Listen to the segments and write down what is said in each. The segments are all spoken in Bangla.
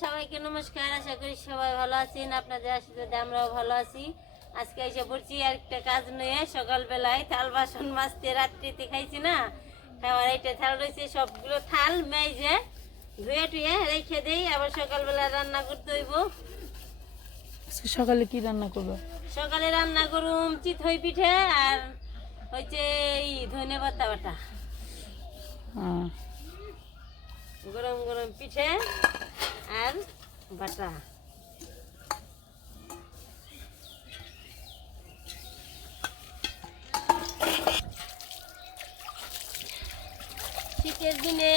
সবাইকে নমস্কার আশা করি সবাই ভালো আছেন আপনাদের আশীর্বাদে আমরাও ভালো আছি। আজকে এসে পড়ছি আর একটা কাজ নিয়ে সকালবেলায় থাল বাসন মাছতে রাত্রিতে খাইছি না খাওয়ার এইটা থাল রয়েছে সবগুলো থাল মেজে ধুয়ে টুয়ে রেখে দেই আবার সকালবেলা রান্না করতে হইব। সকালে কি রান্না করব? সকালে রান্না করুম চিতই পিঠে আর হচ্ছে এই ধনে পাতা বাটা। হ্যাঁ। গরম গরম পিঠে আর বাটা। শীতের দিনে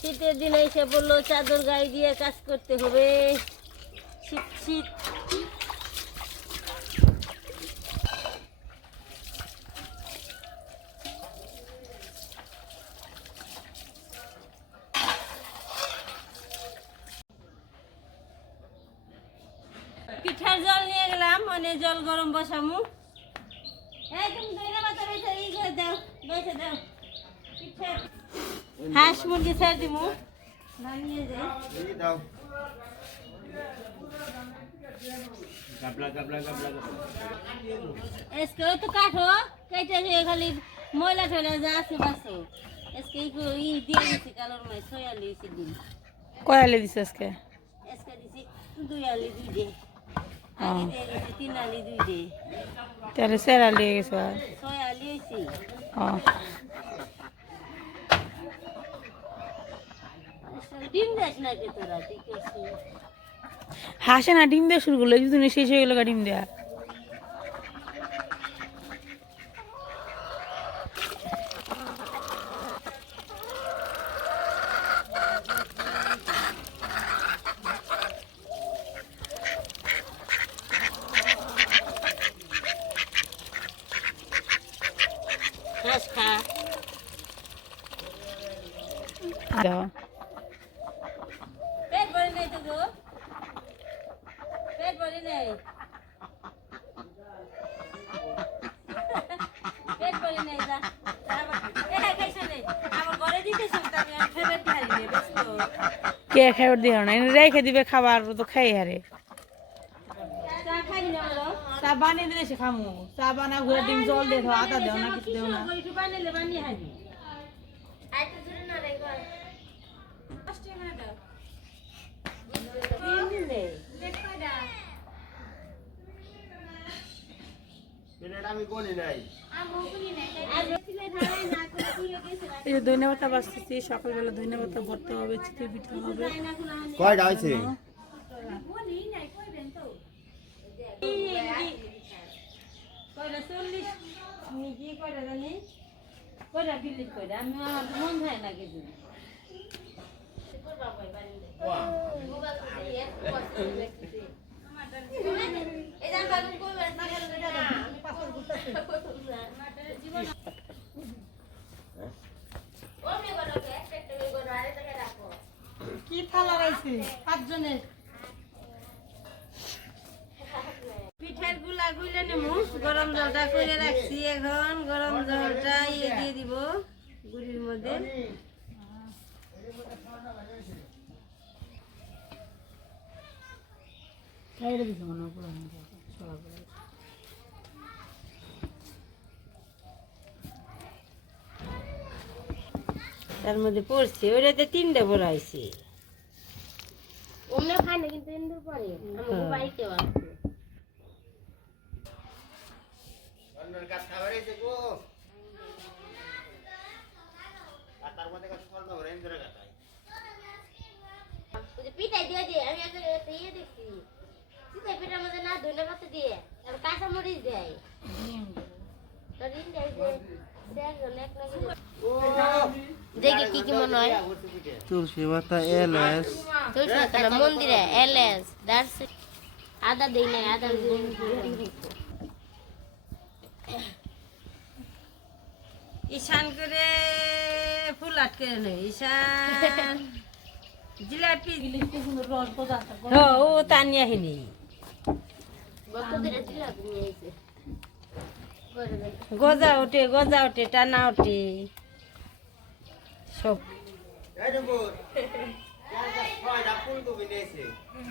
শীতের দিনে এসে বলল, চাদর গায়ে দিয়ে কাজ করতে হবে। শীত শীত পিঠার জল নিয়ে মানে জল গরম বসামু। হাঁস মুরগি ছেড়ে দিমু। ভাঙিয়ে এসকে তো কাঠো কেটে খালি ময়লা ঠয়লা যা আছে বাসো। এসকে ই দিয়ে দিছি কালোর মাই ছয় আলি দিন কয় দিছে আজকে দিছি দুই আলি দুই দিয়ে। হাসে না ডিম দেওয়া শুরু করল দুদিনে শেষ হয়ে গেল ডিম দেওয়া হাঁস খা দাও। পেট ভরে নেই তো পেট ভরে নেই পেট ভরে নেই যা কে খাবার দিও না রেখে দিবে খাবার তো খাই হারে চা বানিয়ে দিলে সে খামু চা বানা ঘুরে ডিম জল দিয়ে আদা দেও না কিছু দেও না নাই। এই যে ধনে পাতা বাঁচতেছি সকালবেলা ধনে পাতা ভরতে হবে চিতে পিঠা হবে। কয়টা চল্লিশ। কয়টা জানি? কয়টা বিলিট কয়টা? আমি আমার মন হয় না কিছু કરવાવો બાંધી દે વાહ મોબાઈલ આની એપ પર છે એટલે એ જાણ બાજુ કોઈ হয় তার মধ্যে পড়ছে ওইটাতে তিনটে বড়াইছে অন্য খায় না কিন্তু এমনি পরে আমার বাড়িতেও আছে। ওই যে পিঠাই দিয়ে দিয়ে আমি একটা ইয়ে দেখছি। পিঠাই পিঠার মধ্যে না ধনে পাতা দিয়ে। তারপর কাঁচা মরিচ দেয় তো দিন দেয় যে দেখবেন এক নাকি দেখি কি কি মনে হয়। তুলসী পাতা এলাচ তুলসী পাতা মন্দিরে এলএস দার্সি আদা দেই নাই আদা ঈশান করে ফুল আটকে নেই ঈশান। জিলাপি। হ্যাঁ ও জিলাপি নিয়ে গজা ওঠে গজা ওঠে টানা ওঠে। সব।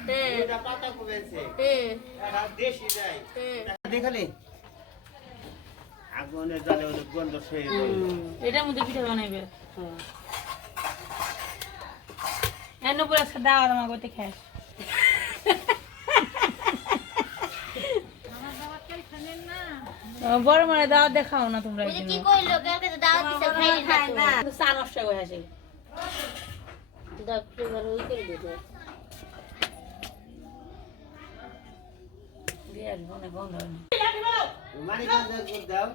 হ্যাঁ। হ্যাঁ। নাই হ্যাঁ। দেখালি আগুনের জালে ওদের গন্ধ সেই এটার মধ্যে পিঠা বানাইবে। এর উপরে আজকে দাওয়া দামা করতে খাস। বড় মানে দাওয়াত দেখাও না তোমরা কি কইলো কালকে তো দাওয়াত দিছে খাইলি না। কিন্তু চা নষ্ট হয়ে আসে দাও ফ্লেভার ওই করে দিতে বিয়ার মনে গন্ধ হয় না। মানিকগঞ্জ গুড় দাও।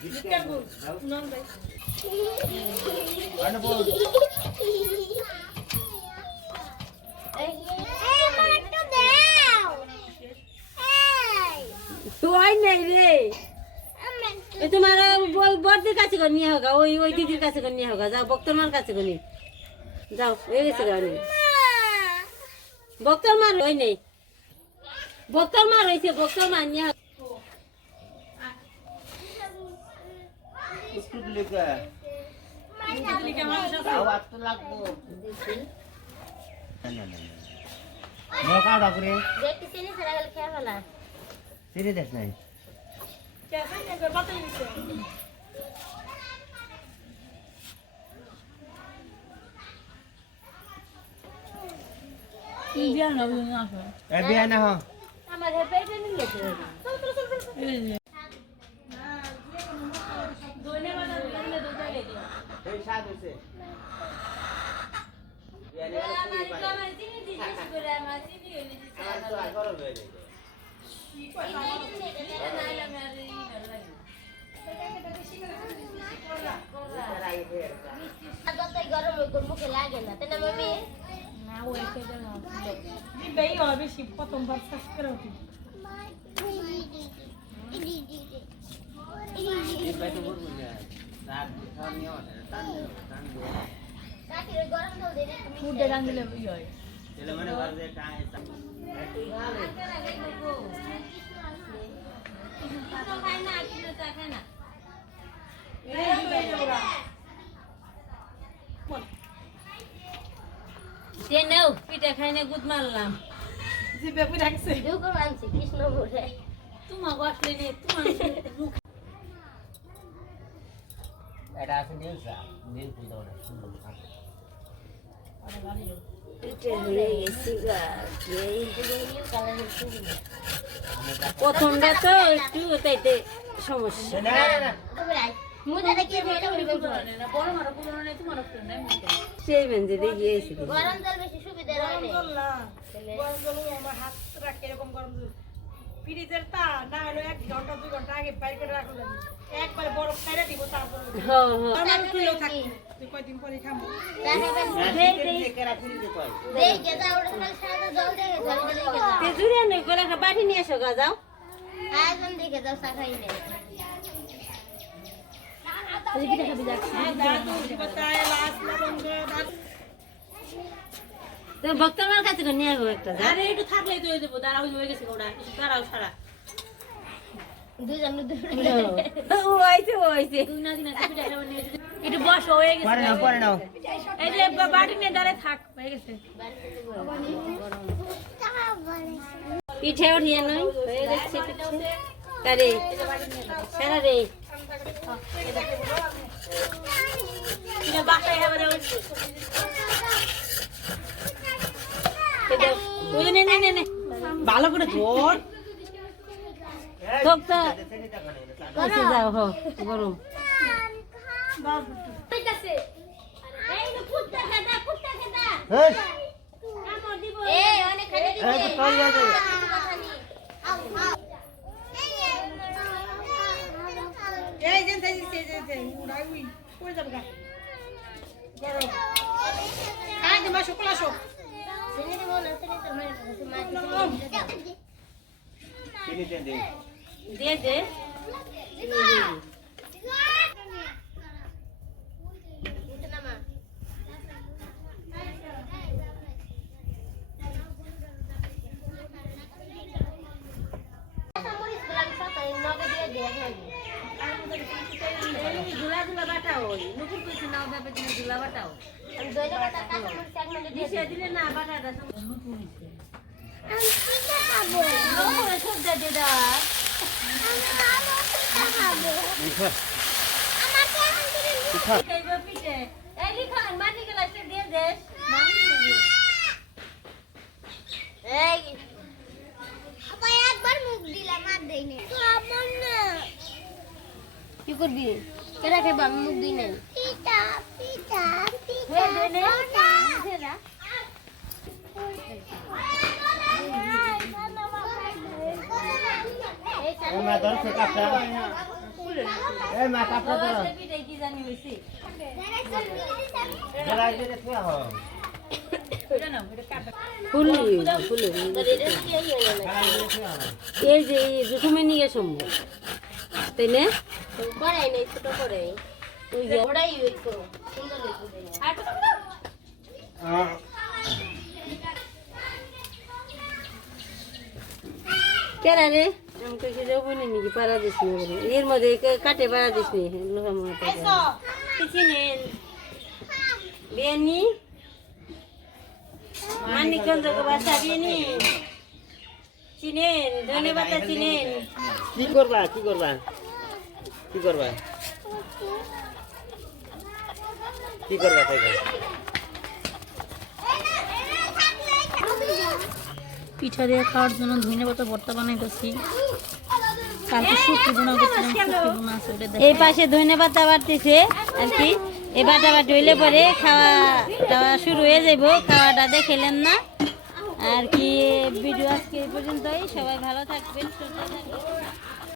গুড় দাও। আরে বল ওই নাই রে। তোমার ওই কাছে করে নিয়ে হোগা ওই ওই দিদির কাছে করে নিয়ে হোগা যাও বক্তরমার কাছে করে যাও হয়ে গেছে গাড়ি বক্তর মার ওই নেই বক্তর মার হয়েছে বক্তর মার নিয়ে ডাকরে দেখতে চিনি ছাড়া গেলে খেয়ে ফেলা। সিরি দেখ নাই। আমার তো আর গরম হয়ে যায় প্রথমবার সাবস্ক্রাইব করতে এই বাইতে বলবো না রাত খাওয়া নিয়ে আসে টান দে টান দে কাকি ওই গরম জল দিয়ে তুমি ফুড দে গান দিলে ই হয় তাহলে মনে কর যে টান তুই খাবে খায় না কিলো চা খায় না সে নেও পিঠা খাই না গুদ মারলাম জিবে পুরা গেছে দুগো আনছি কৃষ্ণ বলে তোমার আসলে নে তোমার এটা আছে নীলসা নীল ফুল দাও না সুন্দর পিঠে হয়ে গেছি প্রথমটা তো একটু তাইতে সমস্যা। সেই মেঞ্জে দেখি এসে গরম জল বেশি সুবিধা গরম জল না। গরম জল আমার হাত রাখে এরকম গরম জল? ফ্রিজের তা না হলো এক ঘণ্টা দুই ঘণ্টা আগে বাইর করে রাখলাম একবারে বরফ খাইলে দিব তারপর হ্যাঁ হ্যাঁ। আমার তুইও থাকি তুই কয়দিন পরে খাব? তে জুড়ে নেই করে বাটি নিয়ে এসো গা যাও। আয়োজন দেখে যাও চা খাই না। তো ভক্তমার কাছে নিয়ে আসব একটা আরে একটু থাকলে তো হয়ে যাব। দাঁড়াও হয়ে গেছে একটু দাঁড়াও সারা। নিয়ে একটু বসো হয়ে গেছে। এই যে নিয়ে দাঁড়ায় থাক হয়ে গেছে। উঠিয়ে নই হয়ে পিঠে। সারা রে। এটা বাসায় হবে নে নে নে নে। ভালো করে ধর। থোক তো এসে যাও হো গরম। এই অনেক খালি দিছে এই তো কই যাবে এই যে এই যে এই যে উড়াই উই কই যাবে গা গরম আজ মা শুকলা শোক চিনি দিব না চিনি তো মানে মা চিনি দে দে দিয়ে দে উঠে না মা মরিচ গুলাম সাথে নগে দিয়ে দিয়ে খাইবি ঝুলা ঝুলা বাটাও ওই নুপুর কইছে নাও ব্যাপারে তুমি ঝুলা বাটাও আমি ধনে পাতা কাঁচামরিচ এক মিনিট দিয়ে মিশিয়ে দিলে না বাটাটা সব আমি পিঠা খাব ওপরে সবজি দিয়ে দাও আমি আরও পিঠা খাব আমাকে এখন করে নিয়ে খাইবে পিঠে এই লিখা মাটি গ্লাসে দিয়ে দেশ এই আবার একবার মুখ দিলাম আর দেই না খাব না কি করবি? কেডা খাইবা? মুখ দিই নাই। পিঠা পিঠা পিঠা এই যে এই জুতুমে নিয়ে সম্ভব তাই না? করাই নাই ছোট করে ওই যে ওটাই সুন্দর কেরা রে আমাকে কি যাব নি নাকি পাড়া দিস নি বলে। এর মধ্যে কে- কাটে পাড়া দিস নি? লোহা মাথা চিনেন বিয়ানি? মানিকগঞ্জ বাসা বিয়ানি? চিনেন ধন্যবাদ চিনেন। কি করবা কি করবা? কি করবা? কি করবা তাই পিঠা দিয়ে খাওয়ার জন্য ধনে পাতা ভর্তা বানাইতেছি। কালকে শুকি বোনা করছিলাম শুকি আছে এই পাশে ধনে পাতা বাড়তেছে, আর কি? এই বাটা বাটি হইলে পরে খাওয়া দাওয়া শুরু হয়ে যাব খাওয়াটা দেখেলেন না। আর কি ভিডিও আজকে এই পর্যন্তই, সবাই ভালো থাকবেন, সুস্থ থাকবেন।